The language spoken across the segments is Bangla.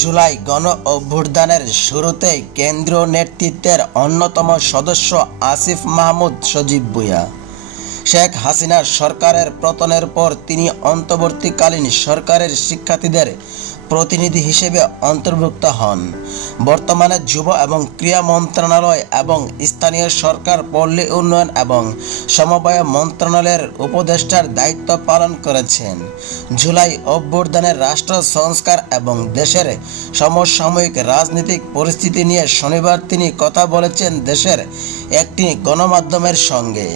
জুলাই গণ অভ্যুত্থানের শুরুতে কেন্দ্রীয় নেতৃত্বের অন্যতম সদস্য আসিফ মাহমুদ সজীব ভূঁইয়া শেখ হাসিনার সরকারের পতনের পর তিনি অন্তর্বর্তীকালীন সরকারের শিক্ষার্থীদের প্রতিনিধি হিসেবে অন্তর্ভুক্ত হন। বর্তমানে যুব এবং ক্রীড়া মন্ত্রণালয় এবং স্থানীয় সরকার পল্লী উন্নয়ন এবং সমবায় মন্ত্রণালয়ের উপদেষ্টার দায়িত্ব পালন করেছেন। জুলাই অভ্যুত্থানের রাষ্ট্র সংস্কার এবং দেশের সমসাময়িক রাজনৈতিক পরিস্থিতি নিয়ে শনিবার তিনি কথা বলেছেন দেশের একটি গণমাধ্যমের সঙ্গে।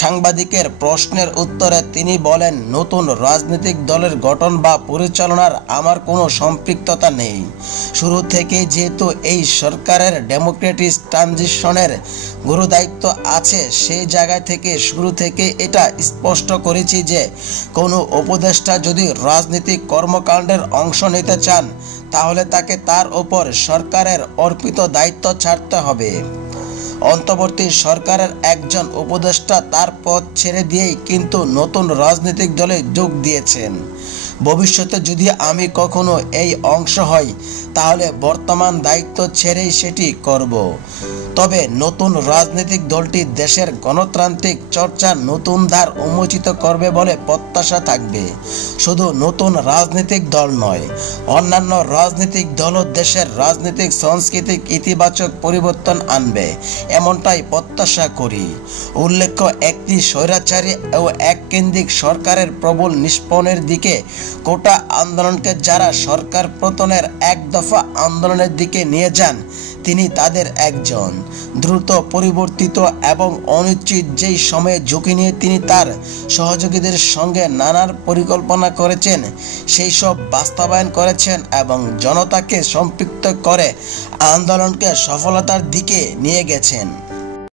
সাংবাদিকের প্রশ্নের উত্তরে তিনি বলেন, নতুন রাজনৈতিক দলের গঠন বা পরিচালনার আমার কোনো সম্পৃক্ততা নেই। শুরু থেকে যেহেতু এই সরকারের ডেমোক্রেটিক ট্রানজিশনের গুরুদায়িত্ব আছে, সেই জায়গা থেকে শুরু থেকে এটা স্পষ্ট করেছি যে কোনো উপদেষ্টা যদি রাজনৈতিক কর্মকাণ্ডের অংশ নিতে চান তাহলে তাকে তার ওপর সরকারের অর্পিত দায়িত্ব ছাড়তে হবে। অন্তর্বর্তী সরকারের একজন উপদেষ্টা তার পদ ছেড়ে দিয়েই কিন্তু নতুন রাজনৈতিক দলে যোগ দিয়েছেন। ভবিষ্যতে যদি আমি কখনো এই অংশ হই তাহলে বর্তমান দায়িত্ব ছেড়েই সেটি করব। তবে নতুন রাজনৈতিক দলটি দেশের গণতান্ত্রিক চর্চার নতুন ধার উন্মোচিত করবে বলে প্রত্যাশা থাকবে। শুধু নতুন রাজনৈতিক দল নয়, অন্যান্য রাজনৈতিক দলও দেশের রাজনৈতিক সাংস্কৃতিক ইতিবাচক পরিবর্তন আনবে, এমনটাই প্রত্যাশা করি। উল্লেখ্য, একটি স্বৈরাচারী ও এককেন্দ্রিক সরকারের প্রবল নিষ্পনের দিকে কোটা আন্দোলনকে যারা সরকার পতনের এক দফা আন্দোলনের দিকে নিয়ে যান, তিনি তাদের একজন। দ্রুত পরিবর্তিত এবং অনিশ্চিত যেই সময়ে ঝুঁকি নিয়ে তিনি তার সহযোগীদের সঙ্গে নানান পরিকল্পনা করেছেন, সেই সব বাস্তবায়ন করেছেন এবং জনতাকে সম্পৃক্ত করে আন্দোলনকে সফলতার দিকে নিয়ে গেছেন।